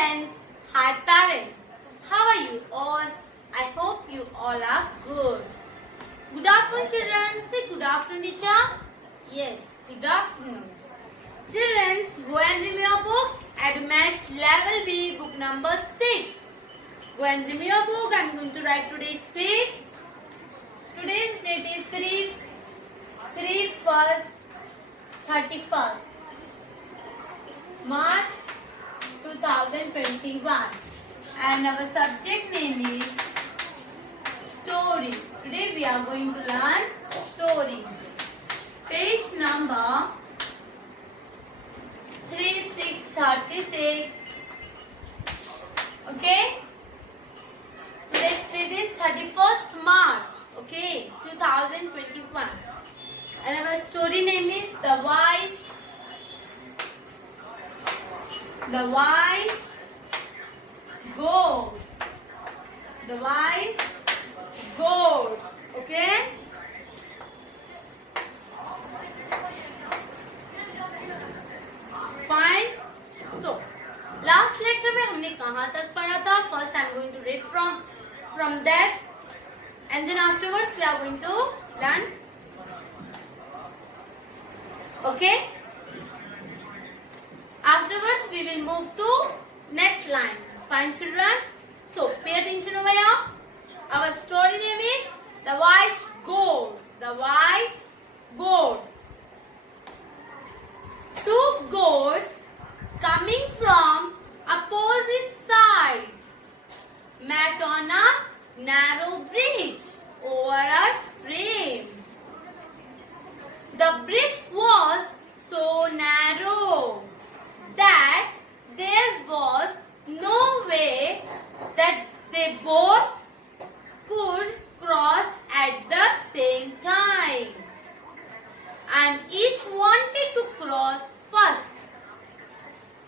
students, hi parents, how are you all? I hope you all are good. Good afternoon children, say good afternoon teacher. Yes, good afternoon. Children, go and read your book at Maths Level B, book number 6. Go and read your book. I am going to write today's date. Today's date is 31st March 2021 and our subject name is story. Today we are going to learn story. Page number 3636. Okay. Today's date is 31st March. Okay, 2021. And our story name is The Wise Goat. The Wise Goat. Okay? Fine. So, last lecture में हमने कहाँ तक पढ़ा था? First I am going to read from that, and then afterwards we are going to learn. Okay? Afterwards we will move to next line. Fine children? So pay attention over here. Our story name is The Wise Goats. The Wise Goats. Two goats coming from opposite sides met on a narrow bridge over a stream. The bridge was so narrow that there was no way that they both could cross at the same time, and each wanted to cross first.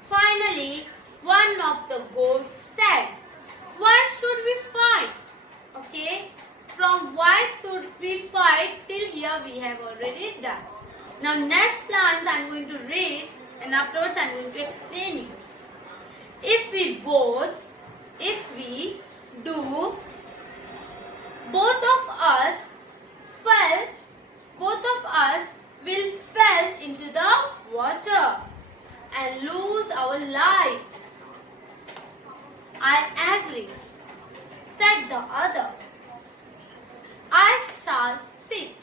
Finally, one of the goats said, "Why should we fight?" Okay, from why should we fight till here we have already done. Now next lines I am going to read, and afterwards I am going to explain you. If we do, both of us will fall into the water and lose our lives. I agree, said the other. I shall sit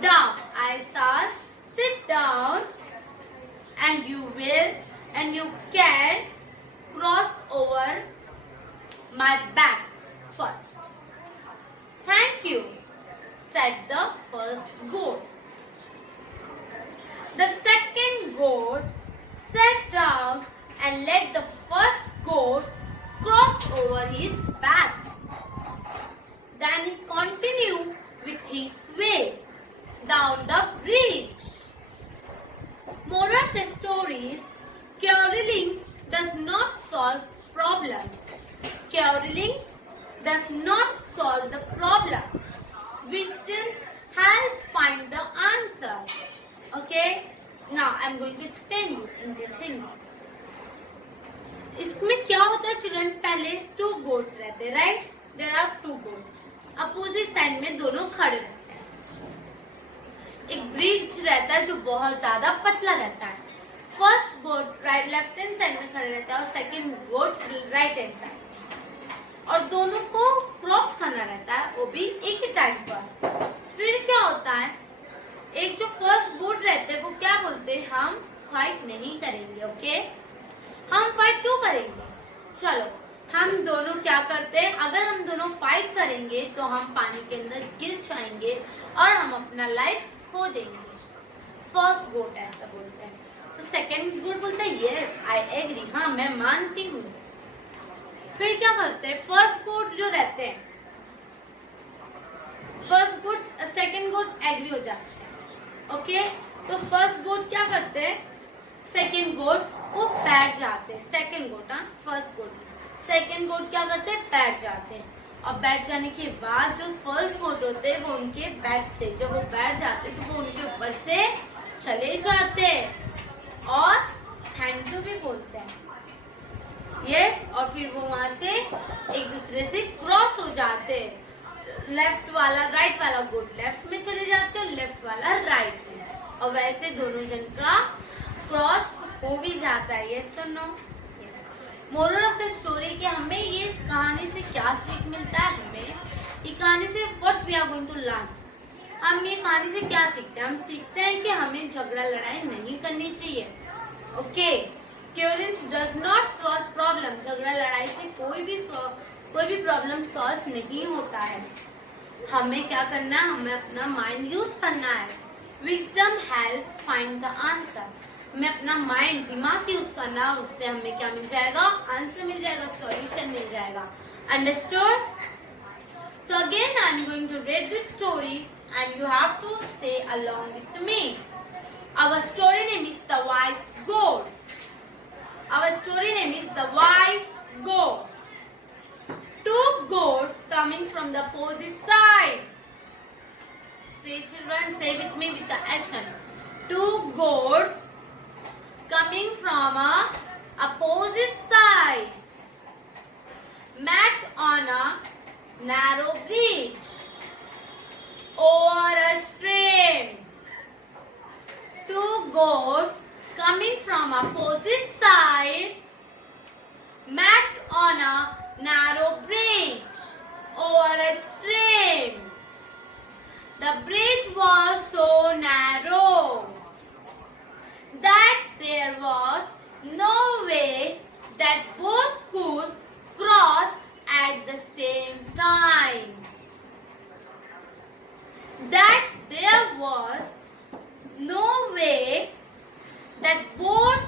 down. I shall sit down, and you can cross over my back first. Thank you, said the first goat. The second goat sat down and let the first goat cross over his back. Then he continued with his way down the bridge. Moral of the story is, quarreling does not solve problems. Quarreling does not solve the problems. We still help find the answer. Okay? Now I am going to explain you in this Hindi. इसमें क्या होता है children? पहले to goats रहते हैं, right? There are two goats. Opposite side में दोनों खड़े रहते हैं. एक ब्रिज रहता है जो बहुत ज्यादा पतला रहता है. फर्स्ट गोट लेफ्ट हैंड साइड में खड़े रहता है और सेकंड गोट राइट हैंड साइड, और दोनों को क्रॉस करना रहता है, वो भी एक ही टाइम पर. फिर क्या होता है, एक जो फर्स्ट गोट रहते हैं वो क्या बोलते हैं, हम फाइट नहीं करेंगे. ओके, हम फाइट क्यों करेंगे? चलो, हम दोनों क्या करते हैं, अगर हम दोनों फाइट करेंगे तो हम पानी के अंदर गिर जाएंगे और हम अपना लाइफ खो देंगे. फर्स्ट गोट ऐसा बोलते हैं. तो सेकंड गोट बोलता है, यस आई एग्री, हाँ मैं मानती हूँ. फिर क्या करते हैं, फर्स्ट गोट जो रहते हैं, फर्स्ट गोट सेकंड गोट एग्री हो जाते हैं. ओके, तो फर्स्ट गोट क्या करते हैं, सेकंड गोट वो बैठ जाते हैं. सेकंड गोट, हाँ फर्स्ट गोट, सेकंड गोट क्या करते हैं, बैठ जाते हैं. और बैठ जाने के बाद जो फर्स्ट गोट होते हैं वो उनके बैक से जब वो बैठ जाते हैं तो वो उनके ऊपर से चले जाते हैं और थैंक लेफ्ट वाला राइट वाला गोट लेफ्ट में चले जाते और लेफ्ट वाला राइट में, और वैसे दोनों जन का क्रॉस हो भी जाता है। यस और no? Moral of the story कि हमें ये इस कहानी से क्या सीख मिलता है, हमें ये कहानी से what we are going to learn. हम ये कहानी से क्या सीखते हैं? हम सीखते हैं कि हमें झगड़ा लड़ाई नहीं करनी चाहिए। Okay, quarrels does not solve problem. झगड़ा लड़ाई से कोई भी प्रॉब्लम सॉल्व नहीं होता है। हमें क्या करना है? हमें अपना माइंड यूज करना है। Wisdom help find the answer. हमें अपना माइंड दिमाग यूज करना, उससे हमें क्या मिल जाएगा? आंसर मिल जाएगा, सॉल्यूशन मिल जाएगा। Understood? So again I am going to read this story and you have to say along with me. Our story name is The Wise Goats. Our story name is The Wise Goats. Two goats coming from the opposite sides. Say children, say with me with the action. Two goats coming from a opposite sides met on a narrow bridge over a stream. Two goats coming from opposite side met on a narrow bridge over a stream. The bridge was so narrow that there was no way that both could cross at the same time. That there was no way that both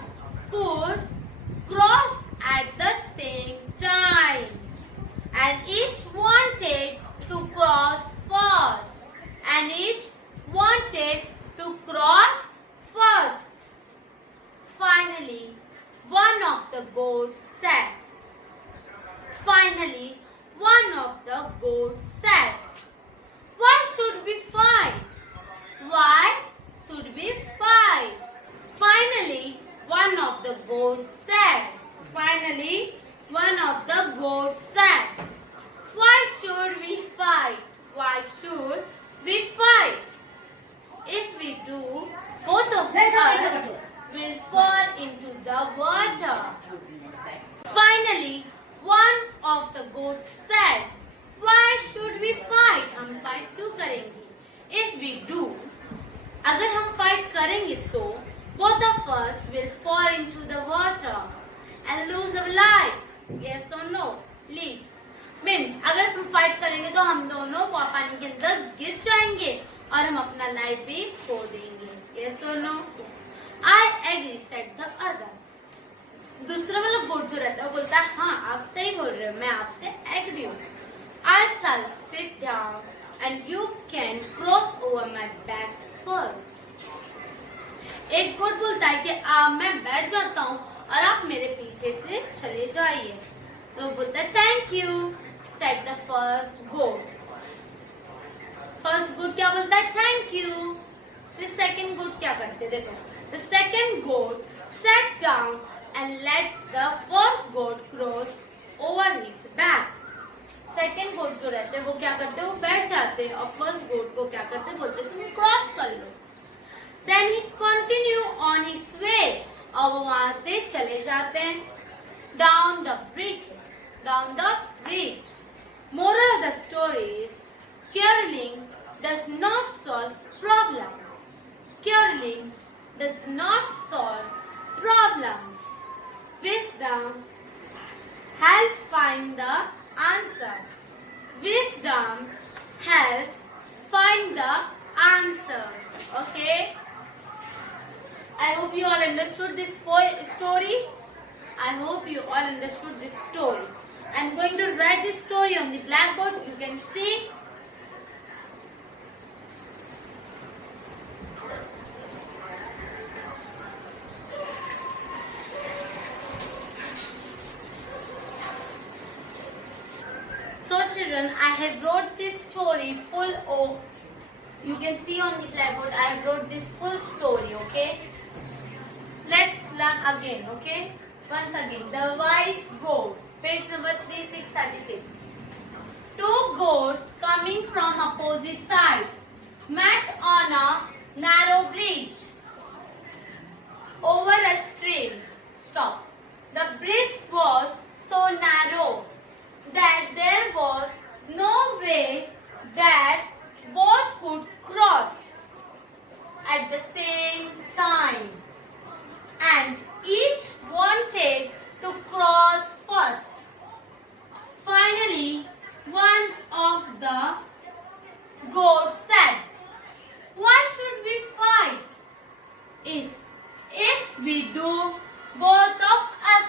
could cross at the same time, and each wanted to cross first, and each wanted to cross first. Finally, one of the goats said, Finally, one of the goats said, Why should we fight? Why should we fight? Finally, one of the goats said. Finally, one of the goats said, Why should we fight? Why should we fight? If we do, both of us will fall into the water. Finally, one of the goats said, Why should we fight? हम fight क्यों करेंगे? If we do, अगर हम fight करेंगे तो both of us will fall into the water and lose our lives. Yes or no? Leaves. Means अगर हम fight करेंगे तो हम दोनों पानी के अंदर गिर जाएंगे और हम अपना लाइफ भी खो देंगे. Yes or no? I agree, said the other. दूसरा वाला गोट जो रहता है वो बोलता है हाँ आप सही बोल रहे हो, मैं आपसे एग्री हूँ. I shall sit down and you can cross over my back first. एक गोट बोलता है कि मैं बैठ जाता हूँ और आप मेरे पीछे से चले जाइए. तो बोलता है thank you, said the first goat. First goat क्या बोलता है? Thank you. फिर सेकंड गोट क्या करते देखो. The second goat sat down and let the first goat cross over his back. Second goat जो रहते हैं वो क्या करते हैं? वो बैठ जाते हैं और फर्स्ट गोट को क्या करते हैं? बोलते तुम क्रॉस कर लो. Then he continue on his way, और वो वहां से चले जाते हैं. Down the bridge. Down the bridge. Moral of the story is quarreling does not solve problems. Quarreling does not solve problems. Wisdom help find the answer. Wisdom helps find the answer. Okay? I hope you all understood this story. I hope you all understood this story. I'm going to write this story on the blackboard. You can see. So children, I have wrote this story full of, you can see on the blackboard, I have wrote this full story, okay? Let's learn again, okay? Once again, The Wise Goats, page number 3636. Two goats coming from opposite sides met on a narrow bridge over a stream. Stop. The bridge was so narrow that there was no way that both could cross at the same time, and each wanted to cross first. Finally, one of the goats said, "Why should we fight? If we do, both of us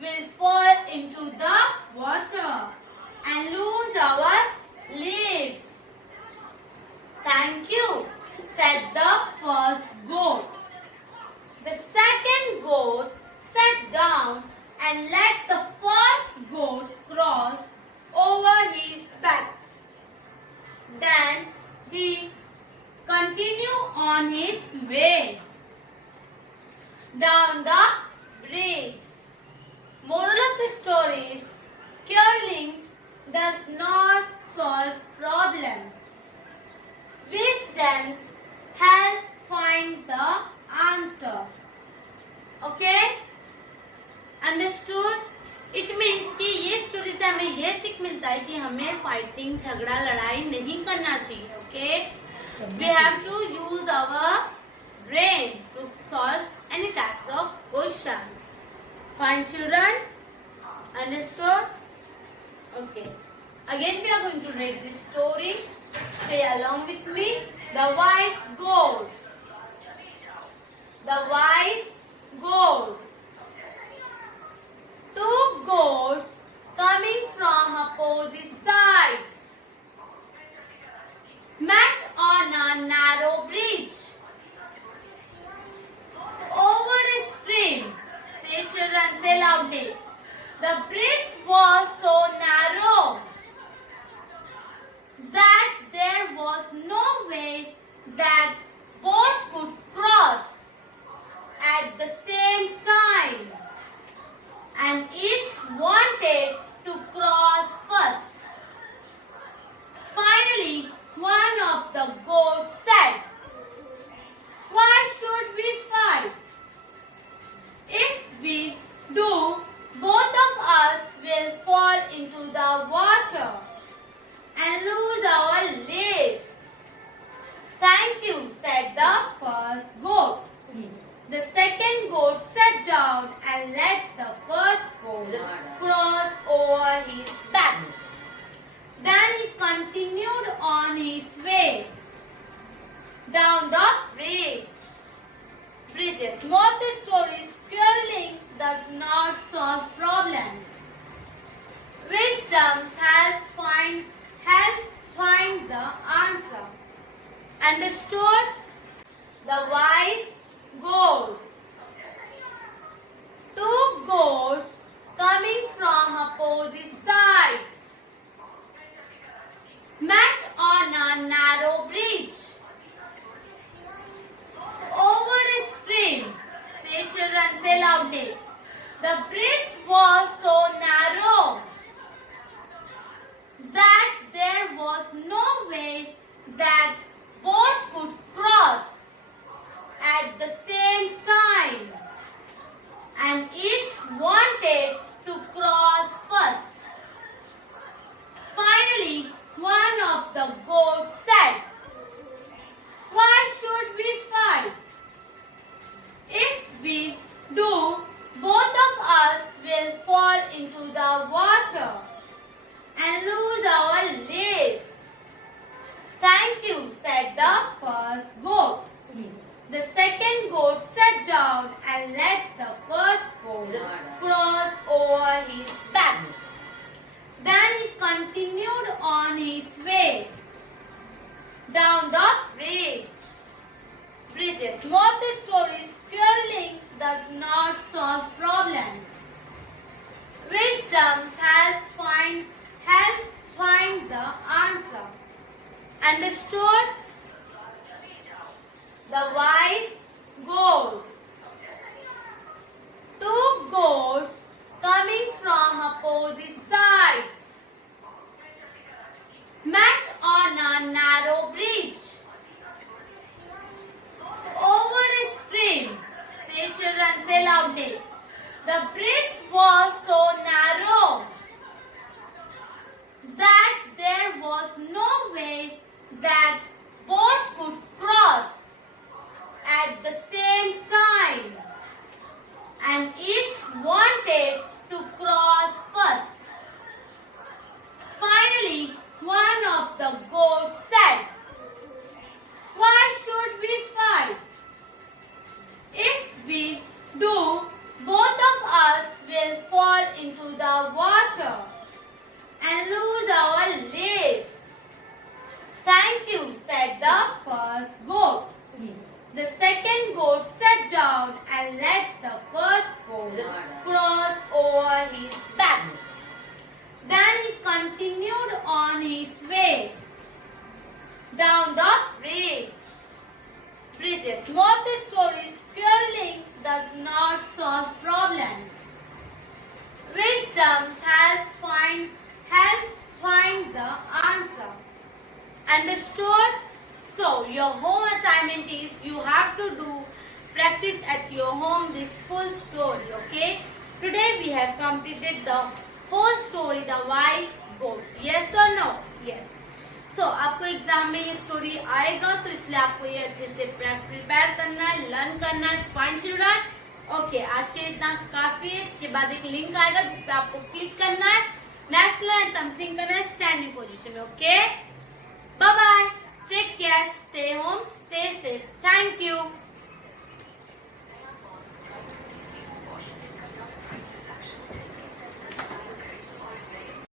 will fall into the water and lose our lives." "Thank you," said the first goat. The second goat sat down and let the first goat cross over his back. Then he continued on his way down the bridge. Moral of the story is, curlings does not solve problems. Wisdom help find the answer. Okay? Understood? It means कि ये story से हमें ये सीख मिलता है कि हमें फाइटिंग, झगड़ा, लड़ाई नहीं करना चाहिए. Okay? We have to use our brain to solve any types of questions. Fine, children? Understood? Okay. Again, we are going to read this story. Say along with me. The wise goat. The wise goat. Two goats coming from opposite sides met on a narrow bridge over a stream. Say, children, say loudly. The bridge was so narrow that there was no way that both could cross at the same time, and each wanted to cross first. Finally, one of the goats said, "Why should we fight? If we do, both of us will fall into the water and lose our lives." "Thank you," said the first goat. The second goat sat down and let the first goat cross over his back. Then he continued on his way down the bridges. More of the stories, quarreling does not solve problems. Wisdom helps find the answer. Understood? The wise goats. Two goats coming from opposite sides met on a narrow bridge over a stream. Say, children, say loudly. The bridge was so narrow that there was no way that both could cross at the same time, and each wanted to cross first. Finally, one of the goats said, "Why should we fight? If we do, both of us will fall into the water and lose our lives." "Thank you," said the first goat. The second goat sat down and let the first goat cross over his back. Then he continued on his way down the bridges. More of the stories, quarreling does not solve problems. Wisdom helps find the answer. Understood? The wise goats. Two goats coming from opposite sides say loudly. The bridge was so narrow that there was no way that both could cross at the same time, and each wanted to cross first. Finally, one of the goats said, "Why should we fight? If we do, both of us will fall into the water and lose our lives." "Thank you," said the first goat. The second goat sat down and let the first goat cross over his back. Then he continued on his way down the bridges. More the stories, pure links does not solve problems. Wisdom helps find the answer. Understood? So your home assignment is you have to do practice at your home this full story, okay? Today we have completed the whole story, the wise goat. Yes or no? Yes. So आपको exam में ये story आएगा तो इसलिए आपको ये अच्छे से प्रिपेयर करना है, लर्न करना है. Fine children? ओके, आज के इतना काफी है. इसके बाद एक लिंक आएगा जिस पे आपको क्लिक करना है, नेशनल एंथम सिंग करना है स्टैंडिंग पोजीशन में. Okay, bye bye, take care, stay home, stay safe. Thank you.